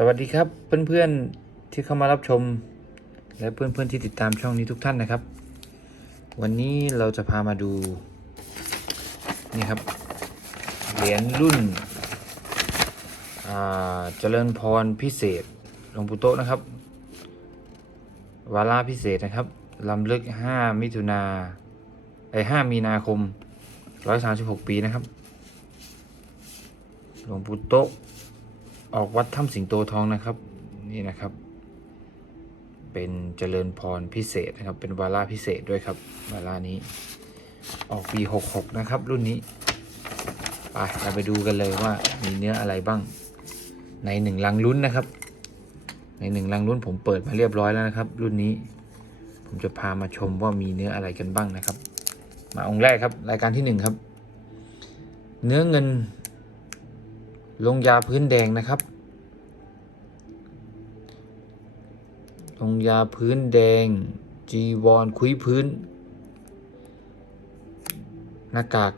สวัสดีครับเพื่อนๆที่เข้ามารับชม และเพื่อนๆที่ติดตามช่องนี้ทุกท่านนะครับ วันนี้เราจะพามาดู นี่ครับ เหรียญรุ่นเจริญพรพิเศษหลวงปู่โตนะครับ วาระพิเศษนะครับลำลึก 5 มิถุนาไอ้5มีนาคม 136 ปีนะครับ หลวงปู่โตะ ออกวัดถ้ำสิงโตทองนะครับ นี่นะครับ เป็นเจริญพรพิเศษนะครับ เป็นวาระพิเศษด้วยครับวาระนี้ ออกปี66 นะครับ รุ่นนี้ไปเราไปดูกันเลยว่ามีเนื้ออะไรบ้าง ในหนึ่งลังลุ้นนะครับ ในหนึ่งลังลุ้นผมเปิดมาเรียบร้อยแล้วนะครับ รุ่นนี้ ผมจะพามาชมว่ามีเนื้ออะไรกันบ้างนะครับ มาองค์แรกครับ รายการที่หนึ่งครับ เนื้อเงิน ลงยาพื้นแดงนะครับ ลงยาพื้นแดง จีวรคุยพื้น หน้ากาก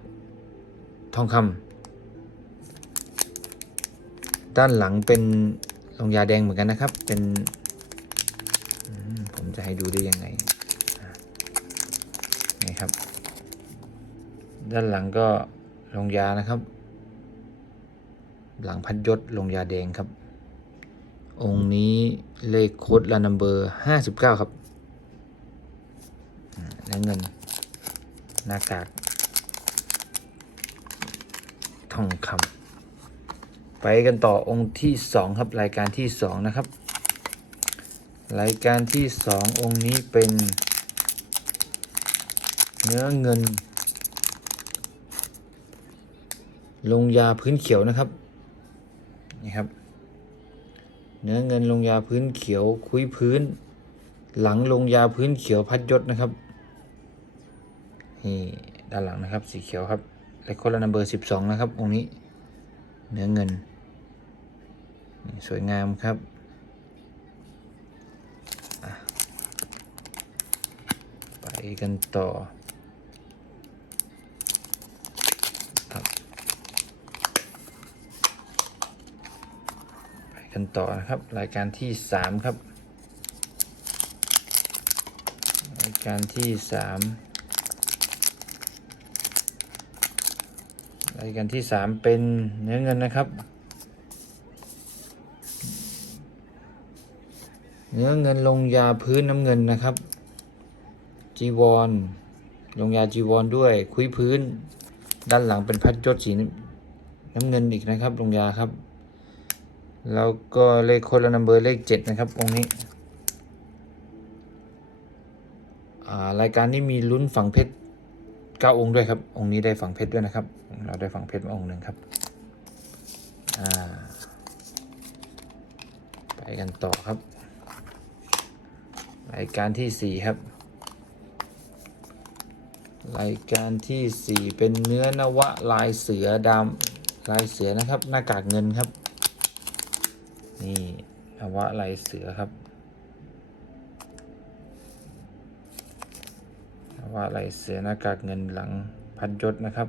ทองคำด้านหลังเป็นลงยาแดงเหมือนกันนะครับ เป็นผมจะให้ดูได้ยังไงอะครับ ด้านหลังก็ลงยานะครับ หลังพัดยศลงยาแดงครับ องค์นี้เลขโคดลานัมเบอร์ห้าสิบเก้าครับแล้วเงินหน้ากากทองคำไปกันต่อองค์ที่สองครับรายการที่สองนะครับ รายการที่สององค์นี้เป็นเนื้อเงิน ลงยาพื้นเขียวนะครับ นี่ครับ เนื้อเงินลงยาพื้นเขียวคุยพื้น หลังลงยาพื้นเขียวพัดยศนะครับนี่ด้านหลังนะครับสีเขียวครับเลขโคดนัมเบอร์สิบสองนะครับองค์นี้ เนื้อเงิน สวยงามครับไปกันต่อ กันต่อนะครับ รายการที่สามครับ รายการที่สามรายการที่สามเป็นเนื้อเงินนะครับ เนื้อเงินลงยาพื้นน้ำเงินนะครับ จีวร ลงยาจีวรด้วยคุยพื้น ด้านหลังเป็นพัดยศสีน้ำเงินอีกนะครับ ลงยาครับ แล้วก็เลขโคดและนัมเบอร์เลขเจ็ดนะครับ องค์นี้ รายการนี้มีลุ้นฝังเพชรเก้าองค์ด้วยครับ องค์นี้ได้ฝังเพชรด้วยนะครับ เราได้ฝังเพชรมาองค์หนึ่งครับ ไปกันต่อครับ รายการที่สี่ครับ รายการที่สี่เป็นเนื้อนวะลายเสือดำลายเสือนะครับ หน้ากากเงินครับ นี่นวะลายเสือครับนวะลายเสือหน้ากากเงินหลังพัดยศนะครับ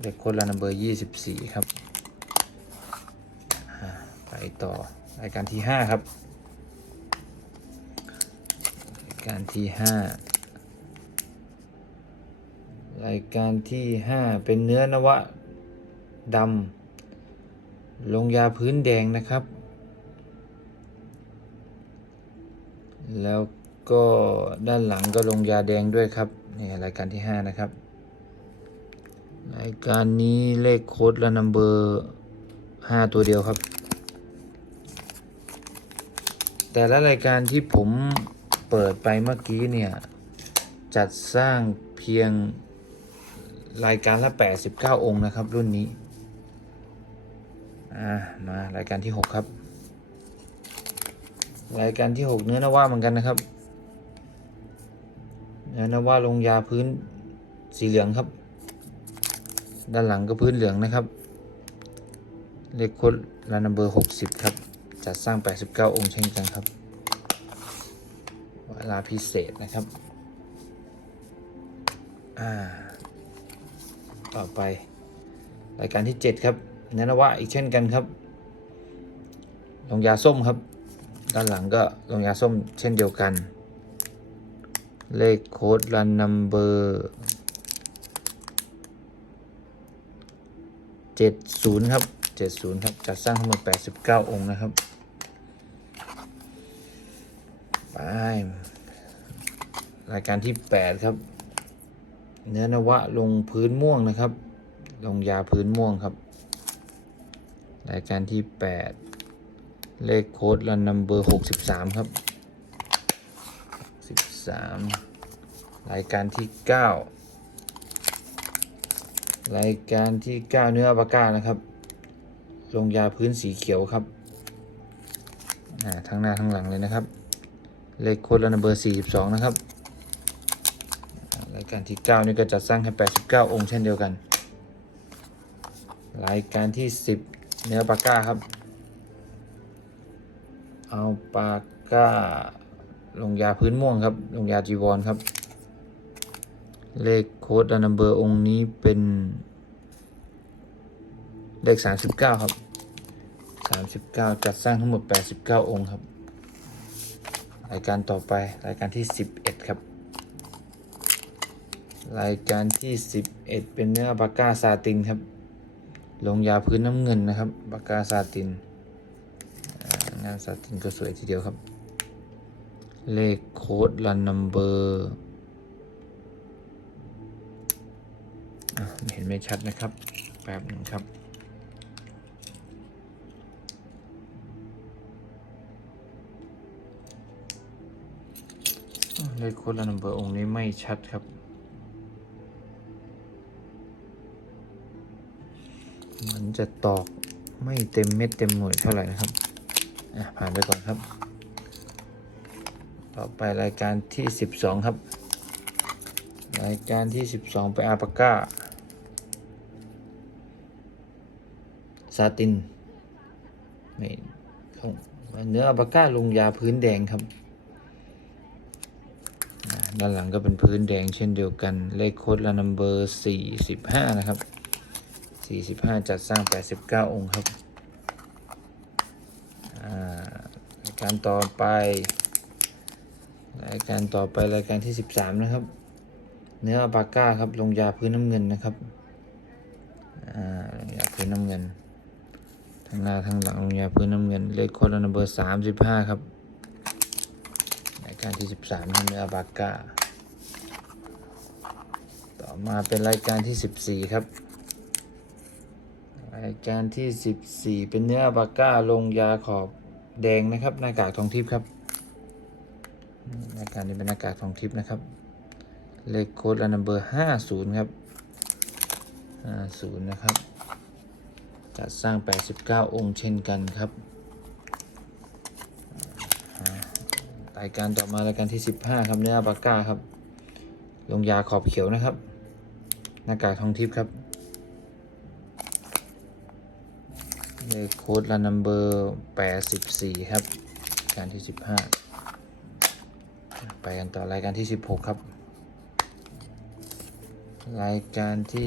เลขโคนละนัมเบอร์ยี่สิบสี่ครับไปต่อรายการที่ห้าครับรายการที่ห้ารายการที่ห้าเป็นเนื้อนวะดำลงยาพื้นแดงนะครับ แล้วก็ด้านหลังก็ลงยาแดงด้วยครับนี่รายการที่ห้านะครับ รายการนี้เลขโค้ดและนัมเบอร์ห้าตัวเดียวครับ แต่ละรายการที่ผมเปิดไปเมื่อกี้เนี่ย จัดสร้างเพียงรายการละ 89 องค์นะครับ รุ่นนี้ อ่า มารายการที่ 6 ครับ รายการที่ 6 เนื้อนว่าเหมือนกันนะครับ เนื้อนว่าลงยาพื้นสีเหลืองครับ ด้านหลังก็พื้นเหลืองนะครับ เลขคดลานัมเบอร์ 60 ครับ จัดสร้าง 89 องค์เช่นกันครับ เวลาพิเศษนะครับ อ่า ต่อไป รายการที่ 7 ครับเนื้อนวะอีกเช่นกันครับลงยาส้มครับ ด้านหลังก็ลงยาส้มเช่นเดียวกัน เลขโค้ดรันนัมเบอร์เจ็ดศูนย์ครับเจ็ดศูนย์ครับ จัดสร้างทั้งหมดแปดสิบเก้าองค์นะครับ ไป รายการที่แปดครับ เนื้อนวะลงพื้นม่วงนะครับ ลงยาพื้นม่วงครับ รายการที่แปด เลขโค้ดรันนัมเบอร์หกสิบสามครับสิบสามรายการที่เก้ารายการที่เก้าเนื้ออัลปาก้านะครับ ลงยาพื้นสีเขียวครับทั้งหน้าทั้งหลังเลยนะครับ เลขโค้ดรันนัมเบอร์สี่สิบสองนะครับ รายการที่เก้านี่ก็จัดสร้างให้แปดสิบเก้าองค์เช่นเดียวกัน รายการที่สิบเนื้อปาก้าครับ เอาปาก้า ลงยาพื้นม่วงครับ ลงยาจีวรครับ เลขโค้ดนัมเบอร์องค์นี้เป็น เลข 39 ครับ 39 จัดสร้างทั้งหมด 89 องค์ครับ รายการต่อไปรายการที่ 11 ครับ รายการที่ 11 เป็นเนื้อปาก้าซาตินครับ ลงยาพื้นน้ำเงินนะครับปากกาซาติน งานซาตินก็สวยทีเดียวครับ เลขโค้ดรันนัมเบอร์เห็นไม่ชัดนะครับ แป๊บหนึ่งครับเลขโค้ดรันนัมเบอร์องค์นี้ไม่ชัดครับเหมันจะตอกไม่เต็มเม็ดเต็มหน่วยเท่าไหร่นะครับ ผ่านไปก่อนครับ ต่อไปรายการที่ 12 ครับ รายการที่ 12 ไปอาปาก้าซาตินไม่ของเนื้ออาปาก้าลงยาพื้นแดงครับด้านหลังก็เป็นพื้นแดงเช่นเดียวกัน เลขโค้ดละนัมเบอร์ 45 นะครับ 45 จัดสร้าง 89 องค์ครับอ่าราย การต่อไป รายการต่อไปรายการที่ 13 นะครับ เนื้ออปาก้าครับลงยาพื้นน้ำเงินนะครับอ่าลงยาพื้นน้ำเงินทั้งหน้าทั้งหลังลงยาพื้นน้ำเงินเลขโคดนัมเบอร์35ครับรายการที่13ครับเนื้ออปาก้า ต่อมาเป็นรายการที่14ครับ รายการที่14เป็นเนื้ออปาก้าลงยาขอบ แดงนะครับหน้ากากทองทิพย์ครับอืมราการนี้เป็นหน้ากากทองทิพย์นะครับ เลขโค้ดและนัมเบอร์50ครับ50นะครับจัดสร้าง 89 องค์เช่นกันครับรายการต่อมารายการที่ 15 ครับเนื้อปาก้าครับ ลงยาขอบเขียวนะครับ หน้ากากทองทิพย์ครับ เลขโค้ดละนัมเบอร์84ครับ การที่15ไปกันต่อรายการที่16ครับ รายการที่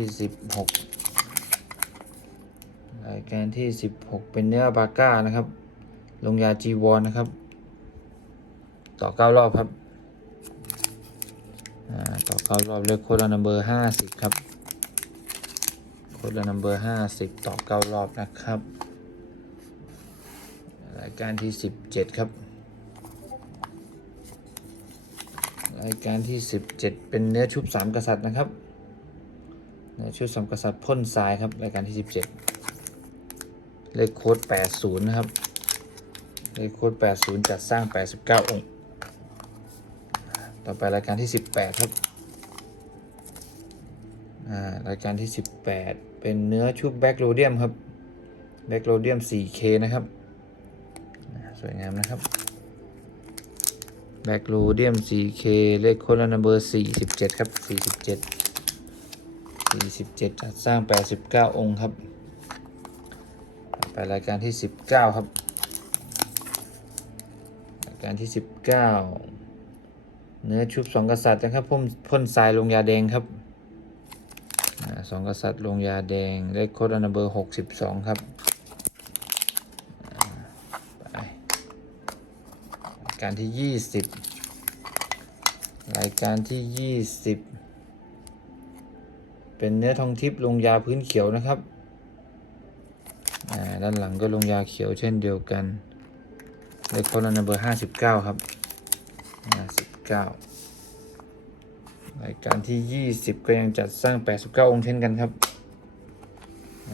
16รายการที่16เป็นเนื้อบาก้านะครับ ลงยาจีวอนนะครับ ต่อ9รอบครับอ่าต่อ9รอบเลขโค้ดละนัมเบอร์50ครับโค้ดละนัมเบอร์50ต่อ9รอบนะครับ รายการที่17ครับ รายการที่17เป็นเนื้อชุบสามกษัตริย์นะครับ เนื้อชุบสามกษัตริย์พ่นทรายครับ รายการที่17เลขโค้ด80นะครับ เลขโค้ด80จัดสร้าง89องค์ ต่อไปรายการที่18ครับรายการที่ 18 เป็นเนื้อชุบแบ็กโรเดียมครับแบ็กโรเดียม 4K นะครับ สวยงามนะครับแบ็กโรเดียม 4K เลขโค้ดนัมเบอร์ 47 ครับ 47 47 จัดสร้าง 89 องค์ครับ ไปรายการที่ 19 ครับ รายการที่ 19 เนื้อชุบสองกษัตริย์นะครับพ่นพ่นทรายลงยาแดงครับสองกษัตริย์ลงยาแดง เลขโคดนัมเบอร์ 62 ครับอ่าไป การที่ยี่สิบรายการที่ยี่สิบเป็นเนื้อทองทิพย์ลงยาพื้นเขียวนะครับอ่าด้านหลังก็ลงยาเขียวเช่นเดียวกันเลขโค้ดนัมเบอร์ห้าสิบเก้าครับห้าสิบเก้ารายการที่ยี่สิบก็ยังจัดสร้างแปดสิบเก้าองค์เช่นกันครับ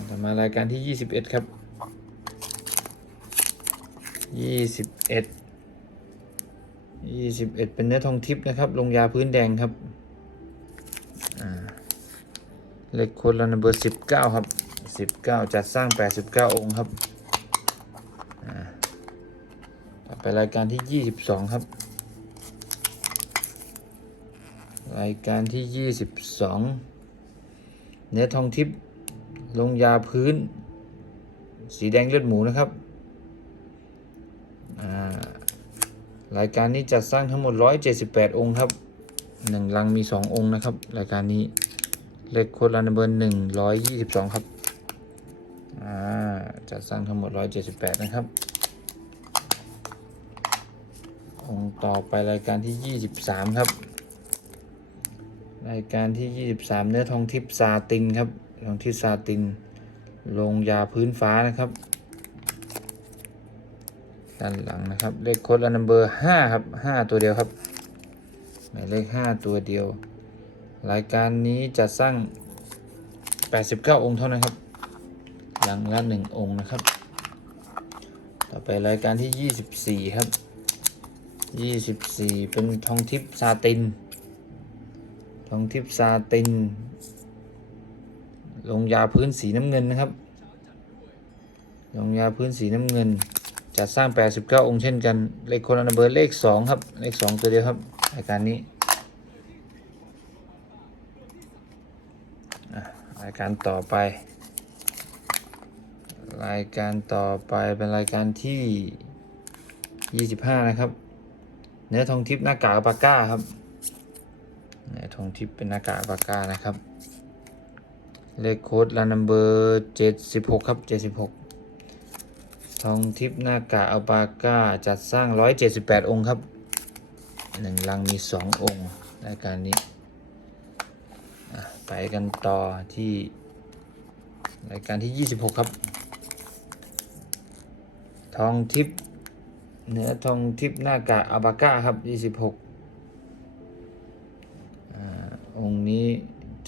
ต่อมารายการที่ยี่สิบเอ็ดครับยี่สิบเอ็ด ยี่สิบเอ็ดเป็นเนื้อทองทิพย์นะครับ ลงยาพื้นแดงครับเลขโคนละนเบอร์สิบเก้าครับสิบเก้าจัดสร้างแปดสิบเก้าองค์ครับต่อไปรายการที่ยี่สิบสองครับ รายการที่ยี่สิบสองเนื้อทองทิพย์ลงยาพื้น สีแดงเลือดหมูนะครับ อ่า รายการนี้จัดสร้างทั้งหมด 178 องค์ครับหนึ่งลังมี 2 องค์นะครับ รายการนี้เลขโคดลันเบอร์122 ครับ อ่า จัดสร้างทั้งหมด 178 นะครับ องค์ต่อไปรายการที่ 23 ครับ รายการที่ 23 เนื้อทองทิพซาตินครับ ทองทิพซาติน ลงยาพื้นฟ้านะครับ ด้านหลังนะครับ เลขโค้ดลันนัมเบอร์ห้าครับห้าตัวเดียวครับหมายเลขห้าตัวเดียว รายการนี้จะสร้าง89องค์เท่านั้นครับหลังละหนึ่งองค์นะครับ ต่อไปรายการที่24ครับ24เป็นทองทิพย์ซาติน ทองทิพย์ซาติน ลงยาพื้นสีน้ำเงินนะครับ ลงยาพื้นสีน้ำเงิน จัดสร้าง 89 องค์เช่นกัน เลขคนละนัมเบอร์เลข 2 ครับ เลข 2 ตัวเดียวครับรายการนี้รายการต่อไป รายการต่อไปเป็นรายการที่ 25 นะครับ เนื้อทองทิพย์หน้ากากปาก้าครับเนื้อทองทิพย์เป็นหน้ากากปาก้านะครับ เลขโค้ดลานัมเบอร์ 76 ครับ 76 ทองทิพย์หน้ากาอัลปาก้า จัดสร้าง 178 องค์ครับหนึ่งลังมี 2 องค์รายการนี้ ไปกันต่อที่รายการที่ 26 ครับ ทองทิพย์เนื้อทองทิพย์หน้ากาอัลปาก้าครับ 26อ่าองค์นี้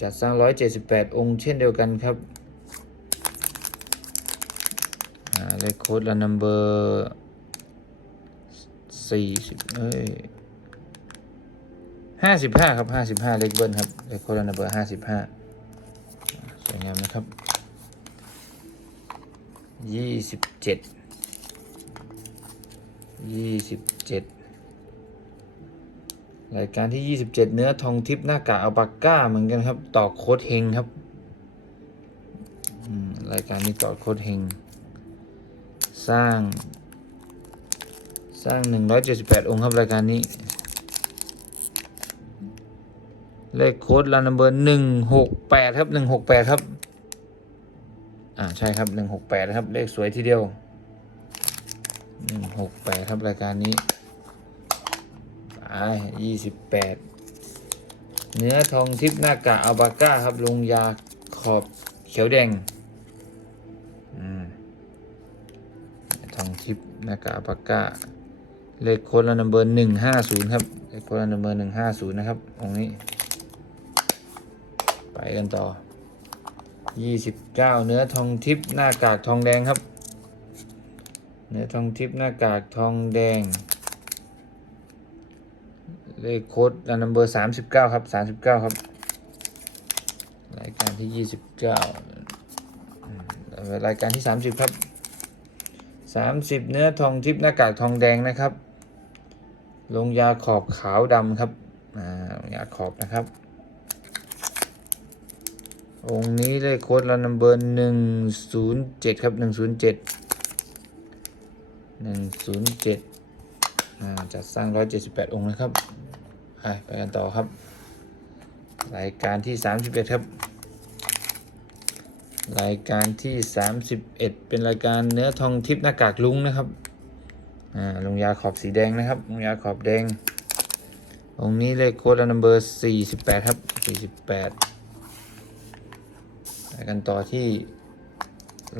จัดสร้าง 178 องค์เช่นเดียวกันครับ อ่า เลขโค้ดละนัมเบอร์สี่สิบเอ้ยห้าสิบห้าครับห้าสิบห้าเลขเบิ้ลครับเลขโค้ดละนัมเบอร์ห้าสิบห้าสวยงามนะครับยี่สิบเจ็ดยี่สิบเจ็ดรายการที่ยี่สิบเจ็ดเนื้อทองทิพย์หน้ากากอัลปาก้าเหมือนกันครับ ต่อโคดเฮงครับรายการนี้ต่อโคดเฮง สร้าง สร้าง 178 องค์ครับรายการนี้ เลขโค้ดลานัมเบอร์168 ครับ 168 ครับ อ่าใช่ครับ 168 นะครับ เลขสวยทีเดียว 168 ครับรายการนี้ไป28 เนื้อทองทิพย์หน้ากากอัลบาก้าครับลงยาขอบเขียวแดง หน้ากากอัลปาก้าเลขโค้ดละนัมเบอร์หนึ่งห้าศูนย์ครับ เลขโค้ดละนัมเบอร์หนึ่งห้าศูนย์นะครับตรงนี้ ไปกันต่อยี่สิบเก้าเนื้อทองทิพย์หน้ากากทองแดงครับ เนื้อทองทิพย์หน้ากากทองแดง เลขโค้ดละนัมเบอร์สามสิบเก้าครับสามสิบเก้าครับ รายการที่ยี่สิบเก้ารายการที่สามสิบครับ สามสิบเนื้อทองทิพย์หน้ากากทองแดงนะครับ ลงยาขอบขาวดำครับอ่ายาขอบนะครับ องค์นี้ได้โค้ดละนัมเบอร์หนึ่งศูนย์เจ็ดครับหนึ่งศูนย์เจ็ดหนึ่งศูนย์เจ็ดอ่าจัดสร้างร้อยเจ็ดสิบแปดองค์นะครับไปไปกันต่อครับ รายการที่สามสิบเอ็ดครับ รายการที่ 31 เป็นรายการเนื้อทองทิพย์หน้ากากลุงนะครับอ่าลงยาขอบสีแดงนะครับลงยาขอบแดง องนี้เลขโค้ดนันเบอร์ 48 ครับ 48ไปกันต่อที่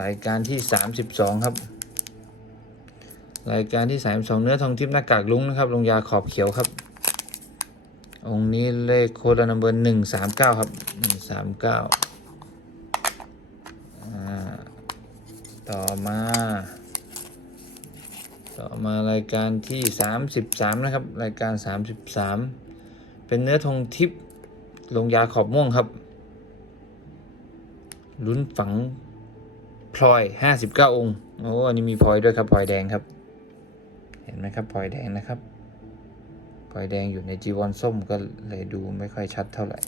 รายการที่ 32 ครับ รายการที่ 32 เนื้อทองทิพย์หน้ากากลุงนะครับลงยาขอบเขียวครับ องนี้เลขโค้ดนันเบอร์ 139 ครับ 139 ต่อมา ต่อมารายการที่ 33 นะครับ รายการ 33 เป็นเนื้อทองทิพย์ลงยาขอบม่วงครับ ลุ้นฝังพลอย 59 องค์ โอ้อันนี้มีพลอยด้วยครับพลอยแดงครับ เห็นไหมครับพลอยแดงนะครับพลอยแดงอยู่ในจีวรส้มก็เลยดูไม่ค่อยชัดเท่าไหร่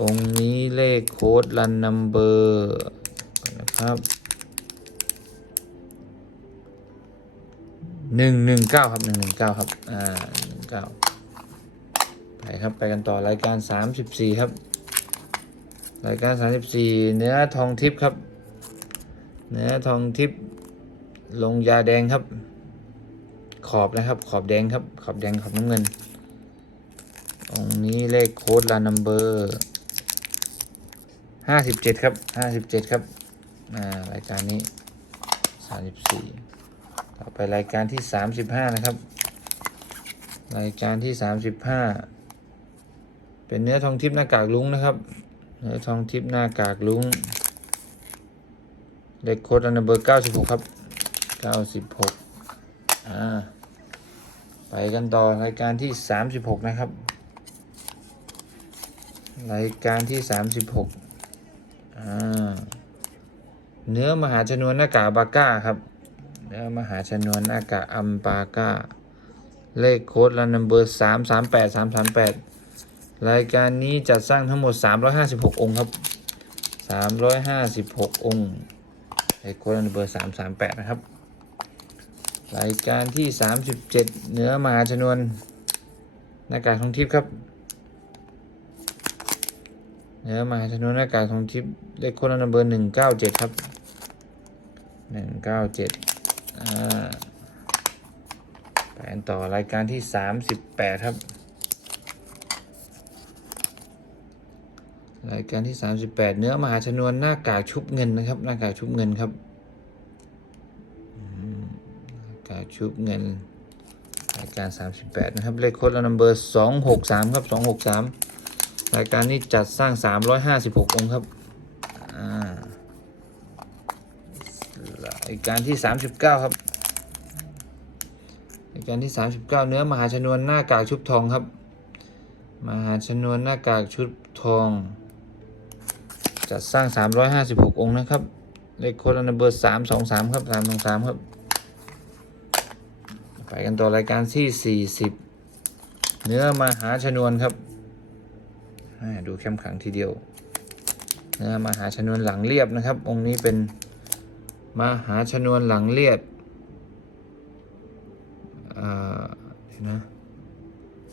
องค์นี้เลขโค้ดรันนัมเบอร์ นะครับหนึ่งหนึ่งเก้าครับหนึ่งหนึ่งเก้าครับอ่าหนึ่งเก้าไปครับไปกันต่อรายการสามสิบสี่ครับ รายการสามสิบสี่เนื้อทองทิพย์ครับ เนื้อทองทิพย์ลงยาแดงครับ ขอบนะครับ ขอบแดงครับ ขอบแดงขอบน้ำเงินองนี้เลขโค้ดลานัมเบอร์ห้าสิบเจ็ดครับห้าสิบเจ็ดครับ รายการนี้สามสิบสี่ต่อไปรายการที่สามสิบห้านะครับ รายการที่สามสิบห้าเป็นเนื้อทองทิพย์หน้ากากลุงนะครับ เนื้อทองทิพย์หน้ากากลุงเลขโค้ดลานัมเบอร์เก้าสิบหกครับเก้าสิบหกอ่า ไปกันต่อรายการที่ 36 นะครับ รายการที่ 36 อ่า เนื้อมหาชนวนหน้ากาบาก้าครับ เนื้อมหาชนวนหน้ากาอัมปาก้า เลขโค้ดลันนัมเบอร์3 3 8 3 3 8รายการนี้จัดสร้างทั้งหมด 356 องค์ครับ 356 องค์เลขโค้ดลันเบอร์ 3 3 8 นะครับ รายการที่ 37เนื้อมหาชนวนหน้ากากทองทิพย์ครับเนื้อมหาชนวนหน้ากากทองทิพย์เลขโค้ดนัมเบอร์ 197 ครับ 197อ่าไปกันต่อรายการที่38ครับ รายการที่38เนื้อมหาชนวนหน้ากากชุบเงินนะครับหน้ากากชุบเงินครับกาชุบเงินรายการ 38 นะครับ เลขโค้ดนัมเบอร์263 ครับ 263 รายการนี้จัดสร้าง 356 องค์ครับ อ่า รายการที่ 39 ครับรายการที่ 39 เนื้อมหาชนวนหน้ากากชุบทองครับ มหาชนวนหน้ากากชุบทอง จัดสร้าง 356 องค์นะครับเลขโค้ดนัมเบอร์323 ครับ 323 ครับ ไปกันต่อรายการที่ 40 เนื้อมหาชนวนครับดูเข้มขังทีเดียวเนื้อมหาชนวนหลังเรียบนะครับ องค์นี้เป็น มหาชนวนหลังเรียบอ่าเดี๋ยวนะ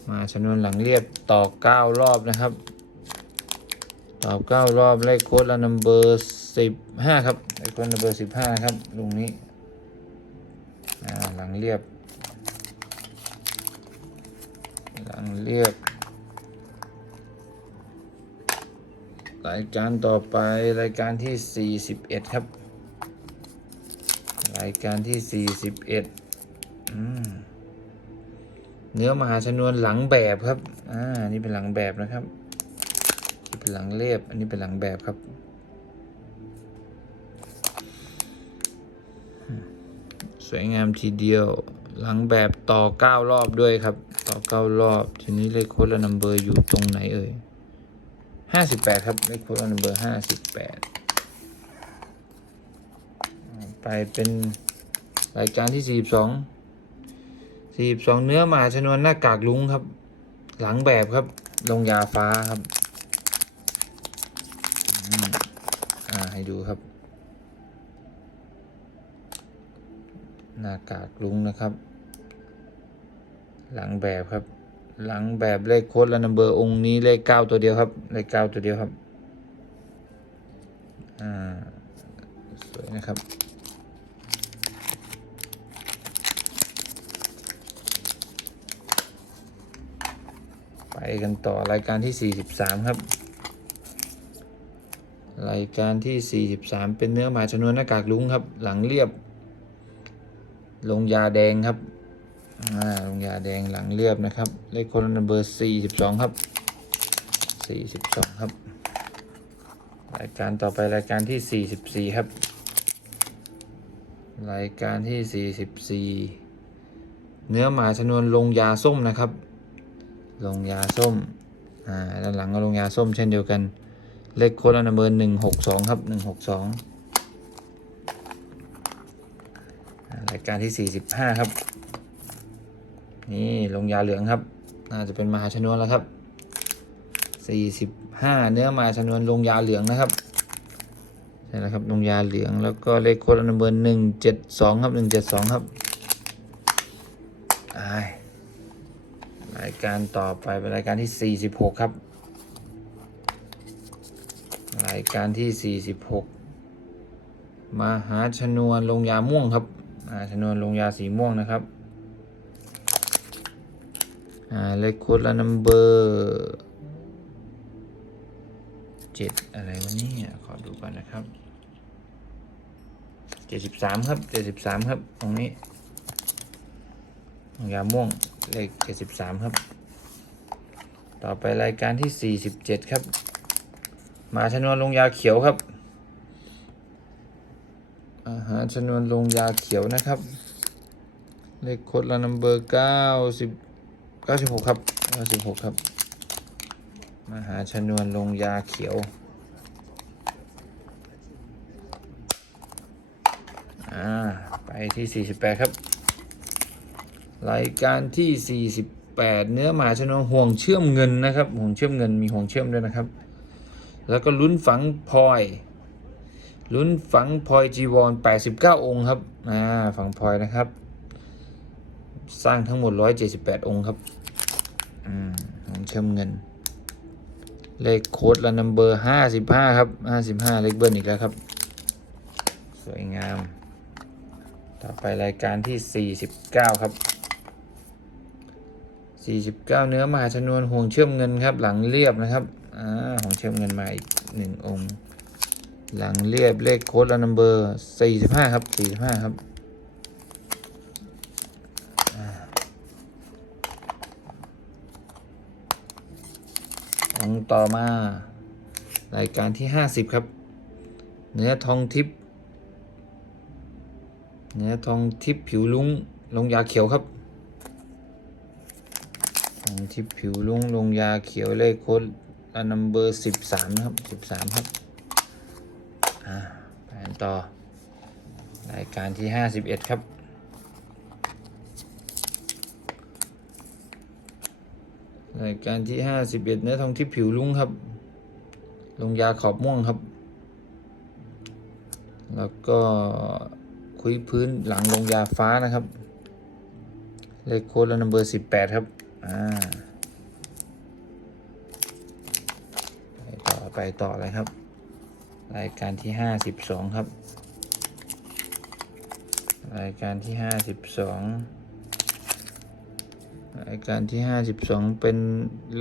มาชนวนหลังเรียบต่อ 9 รอบนะครับต่อ9รอบเลขโค้ดละนัมเบอร์15 ครับเลขโค้ดนัมเบอร์15 ครับตรงนี้หลังเรียบ หลังเรียบรายการต่อไปรายการที่ 41 ครับายการที่ 41อืมเนื้อมหาชนวนหลังแบบครับ อ่า นี่เป็นหลังแบบนะครับ นี่เป็นหลังเรียบ อันนี้เป็นหลังแบบครับ สวยงามทีเดียว หลังแบบต่อ 9 รอบด้วยครับ ต่อ 9 รอบ ทีนี้เลขโค้ดและนัมเบอร์อยู่ตรงไหนเอ่ย 58 ครับ เลขโค้ดและนัมเบอร์ 58 ไปเป็นรายการที่ 42 42 เนื้อหมาชนวนหน้ากากลุงครับ หลังแบบครับ ลงยาฟ้าครับอ่าให้ดูครับ หน้ากากลุงนะครับ หลังแบบครับ หลังแบบเลขโค้ดและนัมเบอร์องค์นี้เลขเก้าตัวเดียวครับ เลขเก้าตัวเดียวครับ อ่า สวยนะครับ กันต่อรายการที่ 43 ครับ รายการที่ 43 เป็นเนื้อหมาชนวนหน้ากากลุงครับ หลังเรียบ ลงยาแดงครับอ่าลงยาแดงหลังเรียบนะครับ เลขคนเบอร์ 42 ครับ 42 ครับ รายการต่อไปรายการที่ 44 ครับ รายการที่ 44 เนื้อหมาชนวนลงยาส้มนะครับ ลงยาส้ม อ่า ด้านหลังก็ลงยาส้มเช่นเดียวกัน เลขโค้ดนัมเบอร์หนึ่งหกสองครับหนึ่งหกสองรายการที่สี่สิบห้าครับ นี่ลงยาเหลืองครับ น่าจะเป็นมหาชนวนแล้วครับสี่สิบห้าเนื้อมหาชนวนลงยาเหลืองนะครับใช่แล้วครับลงยาเหลืองแล้วก็เลขโค้ดนัมเบอร์หนึ่งเจ็ดสองครับหนึ่งเจ็ดสองครับายการต่อไปเป็นรายการที่สี่สิบหกครับ รายการที่ 46 มาหาชนวนลงยาม่วงครับมาชนวนลงยาสีม่วงนะครับอ่าเลขโค้ดละนัมเบอร์เจ็ดอะไรวะเนี่ยขอดูก่อนนะครับเจ็ดสิบสามครับเจ็ดสิบสามครับตรงนี้ ยาม่วงเลขเจ็ดสิบสามครับ ต่อไปรายการที่สี่สิบเจ็ดครับ มาชนวนลงยาเขียวครับ อาหารชนวนลงยาเขียวนะครับ เลขโคดละนัมเบอร์เก้าสิบเก้าสิบหกครับเก้าสิบหกครับ มาหาชนวนลงยาเขียวอ่าไปที่สี่สิบแปดครับ รายการที่สี่สิบแปดเนื้อหมาชนวนห่วงเชื่อมเงินนะครับห่วงเชื่อมเงินมีห่วงเชื่อมด้วยนะครับ แล้วก็ลุ้นฝังพลอยลุ้นฝังพลอยจีวร 89 องค์ครับอ่าฝังพลอยนะครับ สร้างทั้งหมด 178 องค์ครับอืมของเชื่อมเงิน เลขโค้ดและนัมเบอร์55 ครับ 55 เลขเบิ้ลอีกแล้วครับ สวยงาม ต่อไปรายการที่ 49 ครับ 49 เนื้อมหาชนวนห่วงเชื่อมเงินครับ หลังเรียบนะครับอ่าห่วงเชื่อมเงินมาอีกหนึ่งองค์ หลังเรียบเลขโค้ดและนัมเบอร์45 ครับ 45 ครับอ่าองต่อมารายการที่ 50 ครับ เนื้อทองทิพย์เนื้อทองทิพย์ผิวลุงลงยาเขียวครับ ทิพย์ผิวลุงลงยาเขียวเลขโค้ดและนัมเบอร์สิบสามครับสิบสามครับอ่าไปกันต่อ รายการที่ห้าสิบเอ็ดครับรายการที่ห้าสิบเอ็ดเนื้อทองทิพย์ผิวลุงครับ ลงยาขอบม่วงครับ แล้วก็คุยพื้นหลังลงยาฟ้านะครับ เลขโค้ดและนัมเบอร์สิบแปดครับ อ่าไปต่อไปต่อเลยครับ รายการที่ห้าสิบสองครับ รายการที่ห้าสิบสองรายการที่ห้าสิบสองเป็น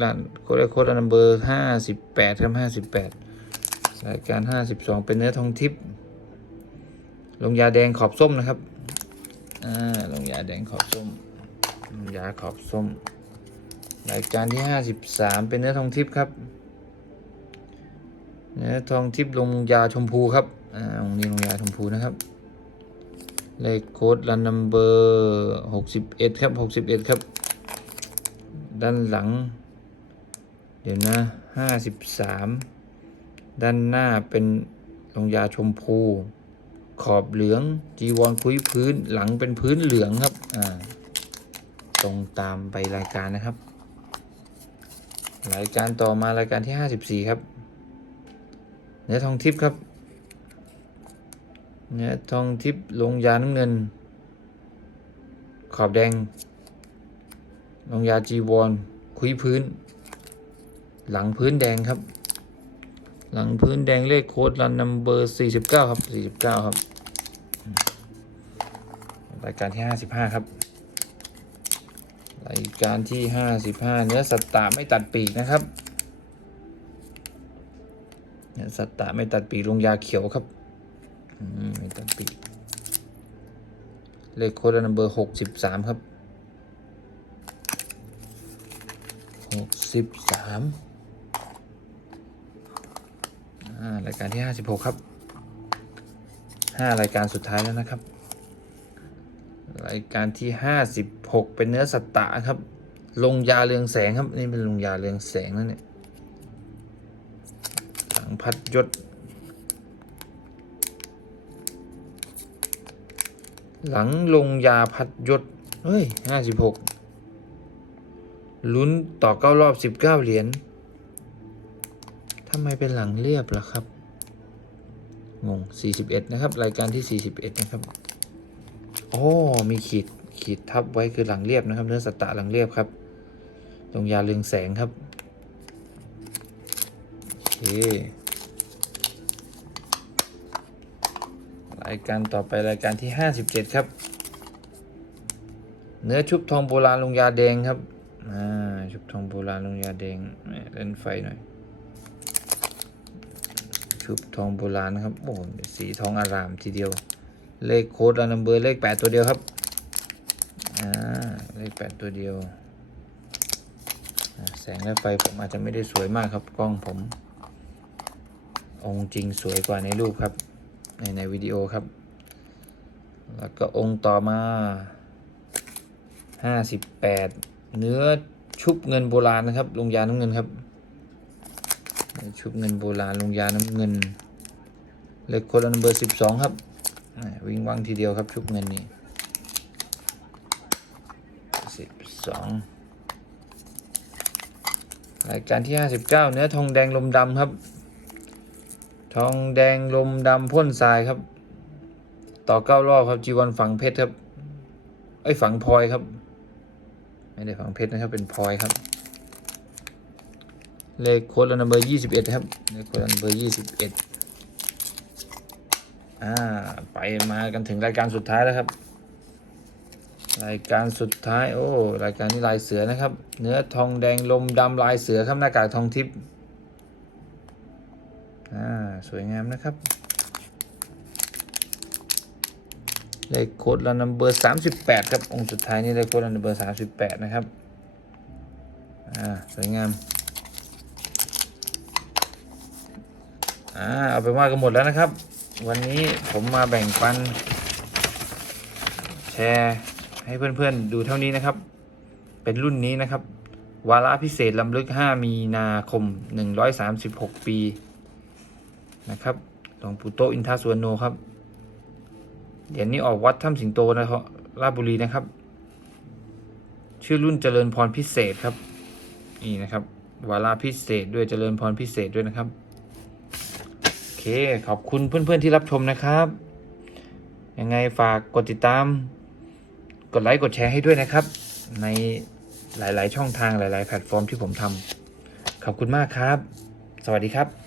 ลันโค้ดโคดนัมเบอร์ห้าสิบแปดครับห้าสิบแปดรายการห้าสิบสองเป็นเนื้อทองทิพย์ลงยาแดงขอบส้มนะครับ อ่า ลงยาแดงขอบส้ม ลงยาขอบส้ม รายการที่ห้าสิบสามเป็นเนื้อทองทิพย์ครับ เนื้อทองทิพย์ลงยาชมพูครับอ่าตรงนี้ลงยาชมพูนะครับ เลขโค้ดรันนัมเบอร์หกสิบเอ็ดครับหกสิบเอ็ดครับ ด้านหลัง เดี๋ยวนะห้าสิบสามด้านหน้าเป็นลงยาชมพู ขอบเหลือง จีวรคุยพื้นหลังเป็นพื้นเหลืองครับ อ่า ตรงตามไปรายการนะครับ รายการต่อมารายการที่ห้าสิบสี่ครับ เนื้อทองทิพย์ครับ เนื้อทองทิพย์ลงยาน้ำเงิน ขอบแดง ลงยาจีวรคุยพื้น หลังพื้นแดงครับ หลังพื้นแดงเลขโค้ดรันนัมเบอร์สี่สิบเก้าครับสี่สิบเก้าครับ รายการที่ห้าสิบห้าครับ รายการที่ห้าสิบห้าเนื้อสัตตะไม่ตัดปีกนะครับเนื้อสัตตะไม่ตัดปีกลงยาเขียวครับอไม่ตัดปีกเลขโค้ดนัมเบอร์หกสิบสามครับหกสิบสามรายการที่ห้าสิบหกครับห้ารายการสุดท้ายแล้วนะครับ รายการที่ห้าสิบหกเป็นเนื้อสัตตะครับ ลงยาเรืองแสงครับ นี่เป็นลงยาเรืองแสงนั่นเนี่ยหลังพัดยศ หลังลงยาพัดยศ เฮ้ยห้าสิบหกลุ้นต่อเก้ารอบสิบเก้าเหรียญทำไมเป็นหลังเรียบล่ะครับ งงสี่สิบเอ็ดนะครับ รายการที่สี่สิบเอ็ดนะครับ โอ้ มีขีด ขีดทับไว้คือหลังเรียบนะครับ เนื้อสตะหลังเรียบครับลงยาเรืองแสงครับโอเครายการต่อไปรายการที่ 57 ครับ เนื้อชุบทองโบราณลงยาแดงครับอ่าชุบทองโบราณลงยาแดงเล่นไฟหน่อย ชุบทองโบราณครับโอ้สีทองอารามทีเดียว เลขโค้ดและนัมเบอร์เลข 8 ตัวเดียวครับ เลข8ตัวเดียว แสงและไฟผมอาจจะไม่ได้สวยมากครับกล้องผม องค์จริงสวยกว่าในรูปครับ ในในวิดีโอครับ แล้วก็องค์ต่อมาห้าสิบแปดเนื้อชุบเงินโบราณนะครับลงยาน้ำเงินครับ ชุบเงินโบราณลงยาน้ำเงิน เลขคนละเบอร์สิบสองครับ วิ่งวังทีเดียวครับชุบเงินนี่ สองรายการที่ห้าสิบเก้าเนื้อทองแดงลมดำครับ ทองแดงลมดำพ่นทรายครับ ต่อเก้ารอบครับจีวันฝังเพชรครับไอ้ยฝังพลอยครับ ไม่ได้ฝังเพชรนะครับเป็นพลอยครับ เลขโค้ดนัมเบอร์ยี่สิบเอ็ดครับเลขโค้ดนัมเบอร์ยี่สิบเอ็ดอ่าไปมากันถึงรายการสุดท้ายแล้วครับ รายการสุดท้ายโอ้รายการนี้ลายเสือนะครับ เนื้อทองแดงลมดำลายเสือครับหน้ากากทองทิพย์อ่าสวยงามนะครับเลขโค้ดเรานัมเบอร์สามสิบแปดครับองค์สุดท้ายนี่เลขโค้ดเรานัมเบอร์สามสิบแปดนะครับอ่าสวยงามอ่าเอาไปว่ากันหมดแล้วนะครับ วันนี้ผมมาแบ่งปันแชร์ ให้เพื่อนๆดูเท่านี้นะครับ เป็นรุ่นนี้นะครับ วาระพิเศษลำลึก 5 มีนาคม 136 ปีนะครับหลวงปู่โตอินทาสวนโนครับเหรียญนี้ออกวัดถ้ำสิงโตนะครับราชบุรีนะครับ ชื่อรุ่นเจริญพรพิเศษครับ นี่นะครับ วาระพิเศษด้วยเจริญพรพิเศษด้วยนะครับโอเคขอบคุณเพื่อนๆที่รับชมนะครับ ยังไงฝากกดติดตาม กดไลค์กดแชร์ให้ด้วยนะครับ ในหลาย ๆ ช่องทางหลาย ๆ แพลตฟอร์มที่ผมทำขอบคุณมากครับ สวัสดีครับ